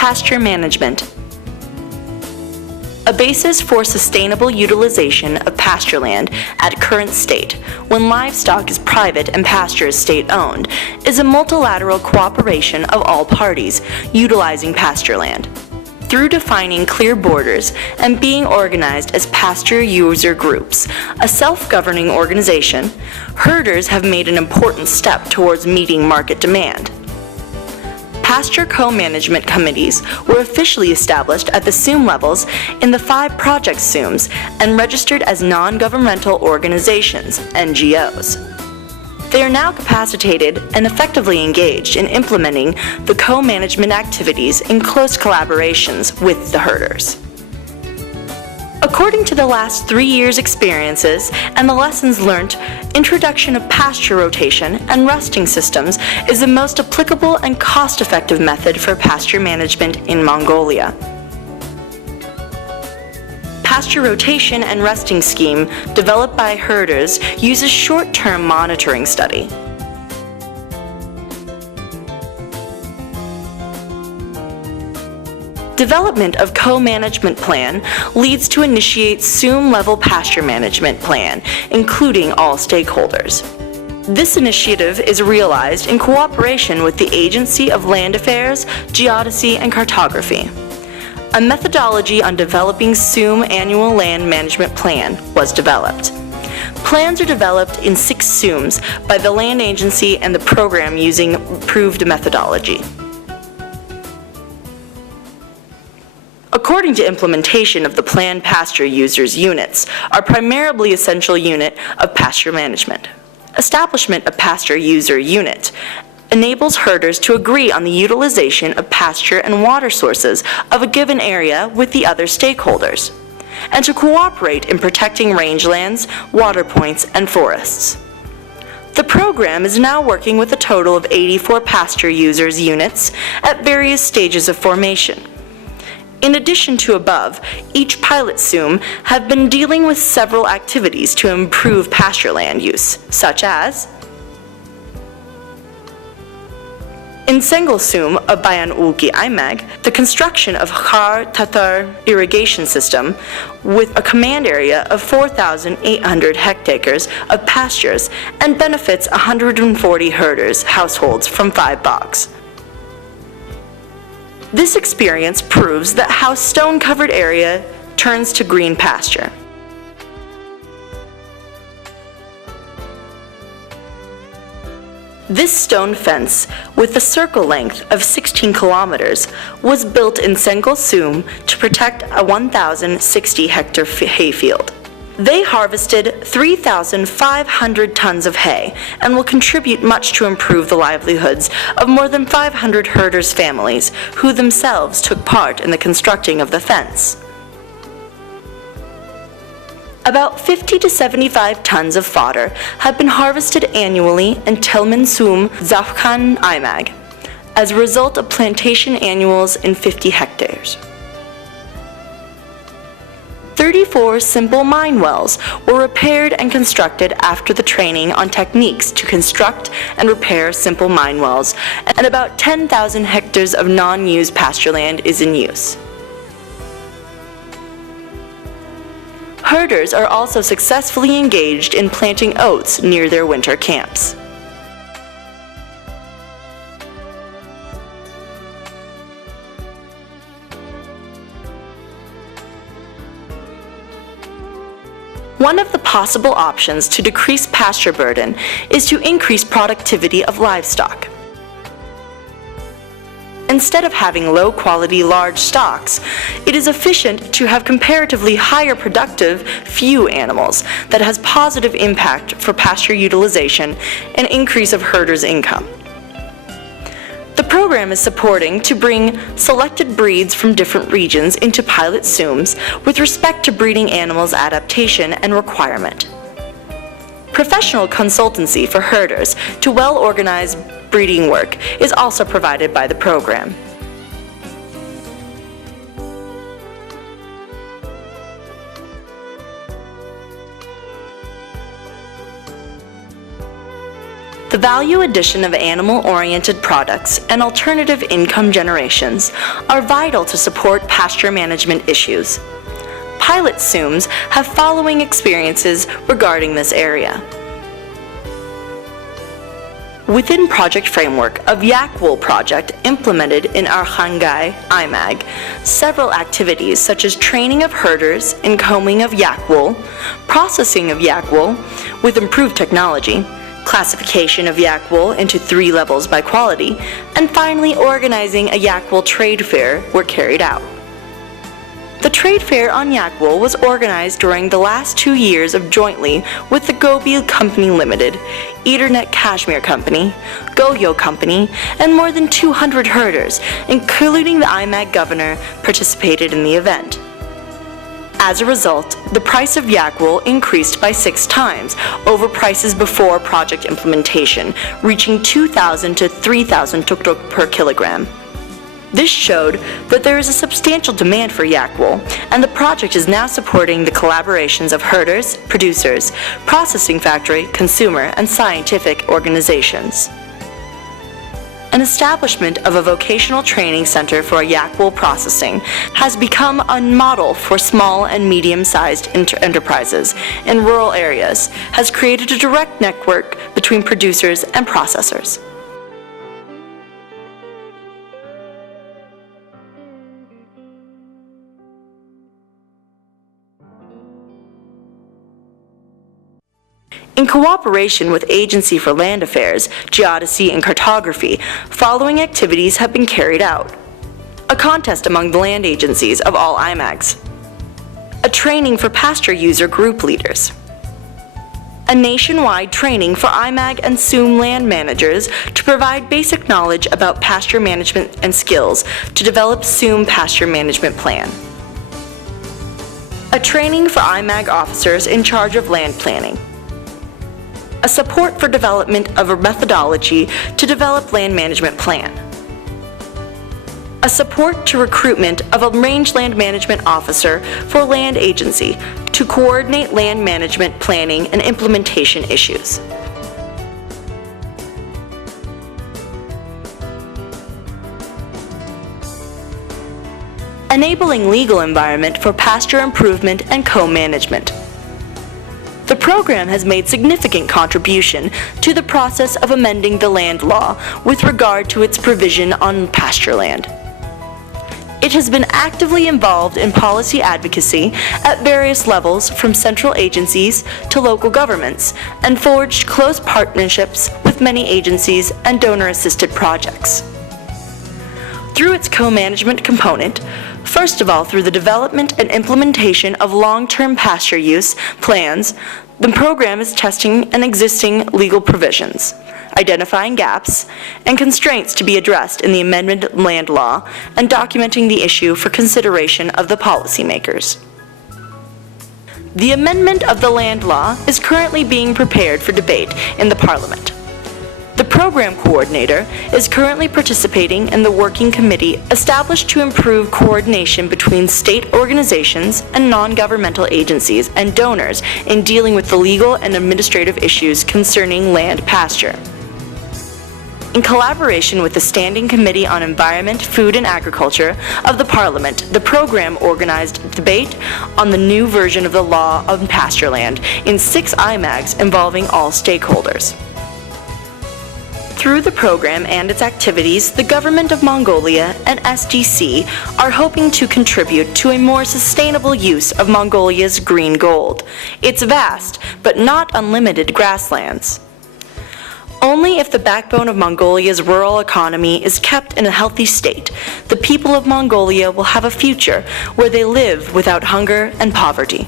pasture management. A basis for sustainable utilization of pasture land at current state, when livestock is private and pasture is state-owned, is a multilateral cooperation of all parties utilizing pasture land. Through defining clear borders and being organized as pasture user groups, a self-governing organization, herders have made an important step towards meeting market demand. Pasture co-management committees were officially established at the SUM levels in the 5 project SUMs and registered as non-governmental organizations, NGOs. They are now capacitated and effectively engaged in implementing the co-management activities in close collaborations with the herders. According to the last 3 years' experiences and the lessons learned, introduction of pasture rotation and resting systems is the most applicable and cost-effective method for pasture management in Mongolia. Pasture rotation and resting scheme developed by herders uses short-term monitoring study. Development of co-management plan leads to initiate SUM-level pasture management plan, including all stakeholders. This initiative is realized in cooperation with the Agency of Land Affairs, Geodesy, and Cartography. A methodology on developing SUM annual land management plan was developed. Plans are developed in 6 SUMs by the Land Agency and the program using approved methodology. According to implementation of the planned pasture users units are primarily essential unit of pasture management. Establishment of pasture user unit enables herders to agree on the utilization of pasture and water sources of a given area with the other stakeholders, and to cooperate in protecting rangelands, water points, and forests. The program is now working with a total of 84 pasture users units at various stages of formation. In addition to above, each pilot SUM have been dealing with several activities to improve pasture land use, such as in Sengel SUM of Bayan Ulki Aimag, the construction of Khar Tatar irrigation system with a command area of 4,800 hectares of pastures and benefits 140 herders households from 5 bogs. This experience proves that how stone-covered area turns to green pasture. This stone fence, with a circle length of 16 kilometers, was built in Sengel SUM to protect a 1,060-hectare hayfield. They harvested 3,500 tons of hay and will contribute much to improve the livelihoods of more than 500 herders' families who themselves took part in the constructing of the fence. About 50 to 75 tons of fodder have been harvested annually in Telman SUM Zafkan Aimag as a result of plantation annuals in 50 hectares. 34 simple mine wells were repaired and constructed after the training on techniques to construct and repair simple mine wells, and about 10,000 hectares of non-used pasture land is in use. Herders are also successfully engaged in planting oats near their winter camps. One of the possible options to decrease pasture burden is to increase productivity of livestock. Instead of having low-quality large stocks, it is efficient to have comparatively higher productive few animals that has positive impact for pasture utilization and increase of herders' income. The program is supporting to bring selected breeds from different regions into pilot SUMs with respect to breeding animals' adaptation and requirement. Professional consultancy for herders to well-organized breeding work is also provided by the program. The value addition of animal-oriented products and alternative income generations are vital to support pasture management issues. Pilot SUMs have following experiences regarding this area. Within project framework of yak wool project implemented in Arhangay, IMAG, several activities such as training of herders in combing of yak wool, processing of yak wool with improved technology, classification of yak wool into 3 levels by quality, and finally organizing a yak wool trade fair were carried out. The trade fair on yak wool was organized during the last 2 years jointly with the Gobi Company Limited, Ethernet Kashmir Company, Goyo Company, and more than 200 herders, including the IMAG governor, participated in the event. As a result, the price of yak wool increased by 6 times over prices before project implementation, reaching 2,000 to 3,000 tuk-tuk per kilogram. This showed that there is a substantial demand for yak wool, and the project is now supporting the collaborations of herders, producers, processing factory, consumer, and scientific organizations. An establishment of a vocational training center for yak wool processing has become a model for small and medium-sized enterprises in rural areas, has created a direct network between producers and processors. In cooperation with Agency for Land Affairs, Geodesy, and Cartography, following activities have been carried out. A contest among the land agencies of all IMAGs. A training for pasture user group leaders. A nationwide training for IMAG and SUM land managers to provide basic knowledge about pasture management and skills to develop SUM pasture management plan. A training for IMAG officers in charge of land planning. A support for development of a methodology to develop land management plan. A support to recruitment of a rangeland management officer for land agency to coordinate land management planning and implementation issues. Enabling legal environment for pasture improvement and co-management. The program has made significant contribution to the process of amending the land law with regard to its provision on pasture land. It has been actively involved in policy advocacy at various levels from central agencies to local governments and forged close partnerships with many agencies and donor-assisted projects. Through its co-management component, first of all through the development and implementation of long-term pasture use plans, the program is testing an existing legal provisions, identifying gaps and constraints to be addressed in the amended land law, and documenting the issue for consideration of the policymakers. The amendment of the land law is currently being prepared for debate in the Parliament. The program coordinator is currently participating in the working committee established to improve coordination between state organizations and non-governmental agencies and donors in dealing with the legal and administrative issues concerning land pasture. In collaboration with the Standing Committee on Environment, Food and Agriculture of the Parliament, the program organized debate on the new version of the law on pasture land in 6 IMAGs involving all stakeholders. Through the program and its activities, the Government of Mongolia and SDC are hoping to contribute to a more sustainable use of Mongolia's green gold, its vast but not unlimited grasslands. Only if the backbone of Mongolia's rural economy is kept in a healthy state, the people of Mongolia will have a future where they live without hunger and poverty.